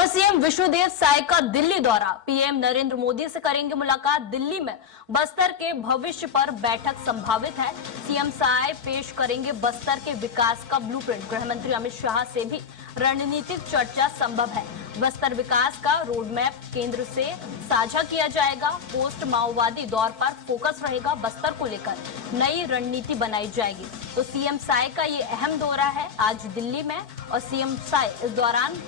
और सीएम विष्णुदेव साय का दिल्ली दौरा, पीएम नरेंद्र मोदी से करेंगे मुलाकात। दिल्ली में बस्तर के भविष्य पर बैठक संभावित है। सीएम साय पेश करेंगे बस्तर के विकास का ब्लूप्रिंट। गृह मंत्री अमित शाह से भी रणनीतिक चर्चा संभव है। बस्तर विकास का रोडमैप केंद्र से साझा किया जाएगा। पोस्ट माओवादी दौर पर फोकस रहेगा। बस्तर को लेकर नई रणनीति बनाई जाएगी। तो सीएम साय का ये अहम दौरा है आज दिल्ली में, और सीएम साय इस दौरान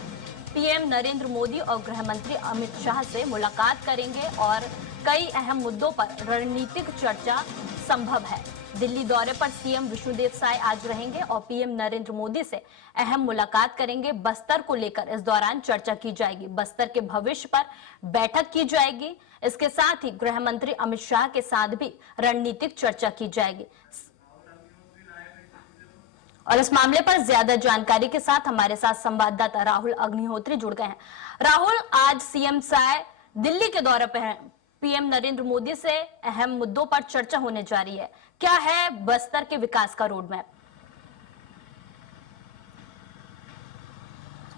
पीएम नरेंद्र मोदी और गृह मंत्री अमित शाह से मुलाकात करेंगे और कई अहम मुद्दों पर रणनीतिक चर्चा संभव है। दिल्ली दौरे पर सीएम विष्णुदेव साय आज रहेंगे और पीएम नरेंद्र मोदी से अहम मुलाकात करेंगे। बस्तर को लेकर इस दौरान चर्चा की जाएगी। बस्तर के भविष्य पर बैठक की जाएगी। इसके साथ ही गृह मंत्री अमित शाह के साथ भी रणनीतिक चर्चा की जाएगी। और इस मामले पर ज्यादा जानकारी के साथ हमारे साथ संवाददाता राहुल अग्निहोत्री जुड़ गए हैं। राहुल, आज सीएम साय दिल्ली के दौरे पर हैं। पीएम नरेंद्र मोदी से अहम मुद्दों पर चर्चा होने जा रही है। क्या है बस्तर के विकास का रोडमैप?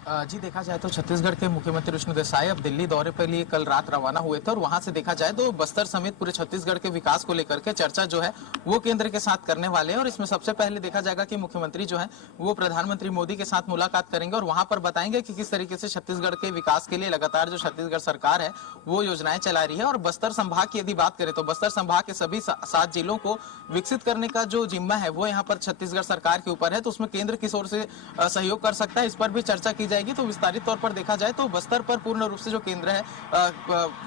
जी, देखा जाए तो छत्तीसगढ़ के मुख्यमंत्री विष्णुदेव साय अब दिल्ली दौरे के लिए कल रात रवाना हुए थे और वहां से देखा जाए तो बस्तर समेत पूरे छत्तीसगढ़ के विकास को लेकर के चर्चा जो है वो केंद्र के साथ करने वाले हैं। और इसमें सबसे पहले देखा जाएगा कि मुख्यमंत्री जो है वो प्रधानमंत्री मोदी के साथ मुलाकात करेंगे और वहां पर बताएंगे कि किस तरीके से छत्तीसगढ़ के विकास के लिए लगातार जो छत्तीसगढ़ सरकार है वो योजनाएं चला रही है। और बस्तर संभाग की यदि बात करें तो बस्तर संभाग के सभी 7 जिलों को विकसित करने का जो जिम्मा है वो यहाँ पर छत्तीसगढ़ सरकार के ऊपर है। तो उसमें केंद्र किस ओर से सहयोग कर सकता है, इस पर भी चर्चा की जाएगी। तो विस्तारित तौर पर देखा जाए तो बस्तर पर पूर्ण रूप से जो केंद्र है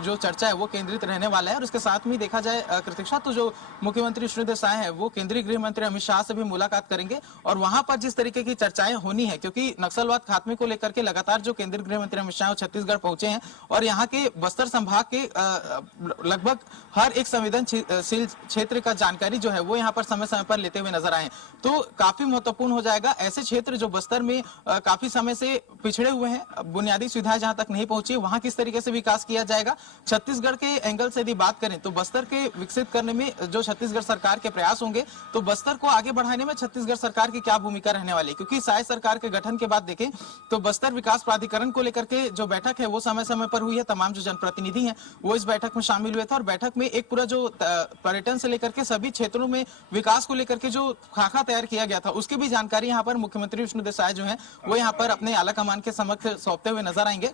जो चर्चा है वो केंद्रित रहने वाला है। और इसके साथ में देखा जाए कृतिक्षा, तो जो मुख्यमंत्री विष्णुदेव साय है वो केंद्रीय गृह मंत्री अमित शाह से भी मुलाकात करेंगे और वहां पर जिस तरीके की चर्चाएं होनी है, क्योंकि नक्सलवाद खात्मे को लेकर के लगातार जो केंद्रीय गृह मंत्री अमित शाह छत्तीसगढ़ पहुंचे हैं और यहाँ के बस्तर संभाग के लगभग हर एक संवेदनशील क्षेत्र का जानकारी जो है वो यहाँ पर समय समय पर लेते हुए नजर आए, तो काफी महत्वपूर्ण हो जाएगा। ऐसे क्षेत्र जो बस्तर में काफी समय से पिछड़े हुए हैं, बुनियादी सुविधाएं जहां तक नहीं पहुंची, वहां किस तरीके से विकास किया जाएगा। छत्तीसगढ़ के एंगल से यदि बात करें तो बस्तर के विकसित करने में जो छत्तीसगढ़ सरकार के प्रयास होंगे, तो बस्तर को आगे बढ़ाने में छत्तीसगढ़ सरकार की क्या भूमिका रहने वाली है। क्योंकि साय सरकार के गठन के बाद देखें तो बस्तर विकास प्राधिकरण को लेकर के जो बैठक है वो समय समय पर हुई है। तमाम जो जनप्रतिनिधि हैं वो इस बैठक में शामिल हुए थे और बैठक में एक पूरा जो पर्यटन से लेकर के सभी क्षेत्रों में विकास को लेकर के जो खाका तैयार किया गया था उसकी भी जानकारी यहाँ पर मुख्यमंत्री विष्णुदेव साय जो है वो यहाँ पर अपने आला कमान के समक्ष सौंपते हुए नजर आएंगे।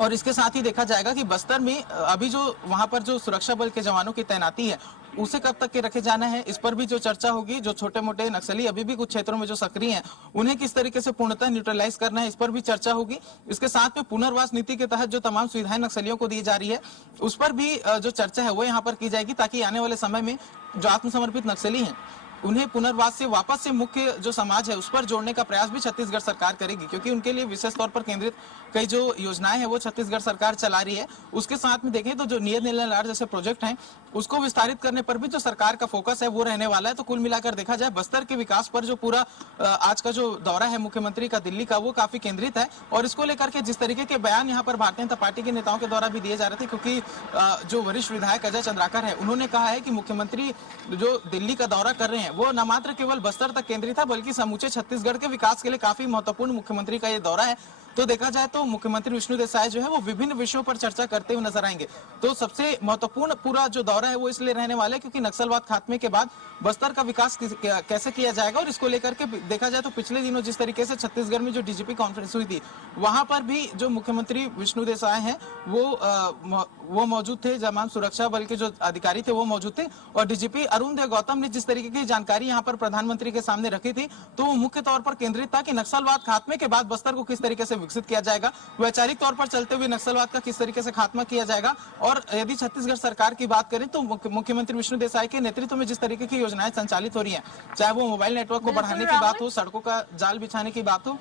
और इसके साथ ही देखा जाएगा कि बस्तर में अभी जो वहां पर जो सुरक्षा बल के जवानों की तैनाती है उसे कब तक के रखे जाना है, इस पर भी जो चर्चा होगी। जो छोटे मोटे नक्सली अभी भी कुछ क्षेत्रों में जो सक्रिय हैं उन्हें किस तरीके से पूर्णतः न्यूट्रलाइज करना है, इस पर भी चर्चा होगी। इसके साथ में पुनर्वास नीति के तहत जो तमाम सुविधाएं नक्सलियों को दी जा रही है उस पर भी जो चर्चा है वो यहाँ पर की जाएगी, ताकि आने वाले समय में जो आत्मसमर्पित नक्सली हैं उन्हें पुनर्वास से वापस से मुख्य जो समाज है उस पर जोड़ने का प्रयास भी छत्तीसगढ़ सरकार करेगी, क्योंकि उनके लिए विशेष तौर पर केंद्रित कई जो योजनाएं हैं वो छत्तीसगढ़ सरकार चला रही है। उसके साथ में देखें तो जो नियत निर्णय जैसे प्रोजेक्ट हैं उसको विस्तारित करने पर भी जो सरकार का फोकस है वो रहने वाला है। तो कुल मिलाकर देखा जाए बस्तर के विकास पर जो पूरा आज का जो दौरा है मुख्यमंत्री का दिल्ली का वो काफी केंद्रित है। और इसको लेकर के जिस तरीके के बयान यहाँ पर भारतीय जनता पार्टी के नेताओं के द्वारा भी दिए जा रहे थे, क्योंकि जो वरिष्ठ विधायक अजय चंद्राकर है उन्होंने कहा है कि मुख्यमंत्री जो दिल्ली का दौरा कर रहे हैं वो न मात्र केवल बस्तर तक केंद्रित है बल्कि समूचे छत्तीसगढ़ के विकास के लिए काफी महत्वपूर्ण मुख्यमंत्री का ये दौरा है। तो देखा जाए तो मुख्यमंत्री विष्णुदेव साय जो है वो विभिन्न विषयों पर चर्चा करते हुए नजर आएंगे। तो सबसे महत्वपूर्ण पूरा जो दौरा है वो इसलिए रहने वाला है क्योंकि नक्सलवाद खात्मे के बाद बस्तर का विकास कैसे किया जाएगा, और इसको लेकर के देखा जाए तो पिछले दिनों जिस तरीके से छत्तीसगढ़ में जो डीजीपी कॉन्फ्रेंस हुई थी वहां पर भी जो मुख्यमंत्री विष्णुदेव साय हैं वो मौजूद थे, तमाम सुरक्षा बल के जो अधिकारी थे वो मौजूद थे। और डीजीपी अरुण देव गौतम ने जिस तरीके की जानकारी यहाँ पर प्रधानमंत्री के सामने रखी थी तो वो मुख्य तौर पर केंद्रित था कि नक्सलवाद खात्मे के बाद बस्तर को किस तरीके से विकसित किया जाएगा, वैचारिक तौर पर चलते हुए नक्सलवाद का किस तरीके से खात्मा किया जाएगा। और यदि छत्तीसगढ़ सरकार की बात करें तो मुख्यमंत्री विष्णुदेव साय के नेतृत्व में जिस तरीके की योजनाएं संचालित हो रही हैं, चाहे वो मोबाइल नेटवर्क को बढ़ाने की बात हो, सड़कों का जाल बिछाने की बात हो,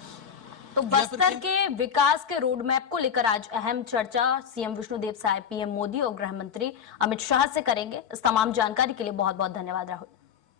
तो बस्तर के विकास के रोडमैप को लेकर आज अहम चर्चा सीएम विष्णुदेव साय, पीएम मोदी और गृह मंत्री अमित शाह से करेंगे। इस तमाम जानकारी के लिए बहुत बहुत धन्यवाद राहुल।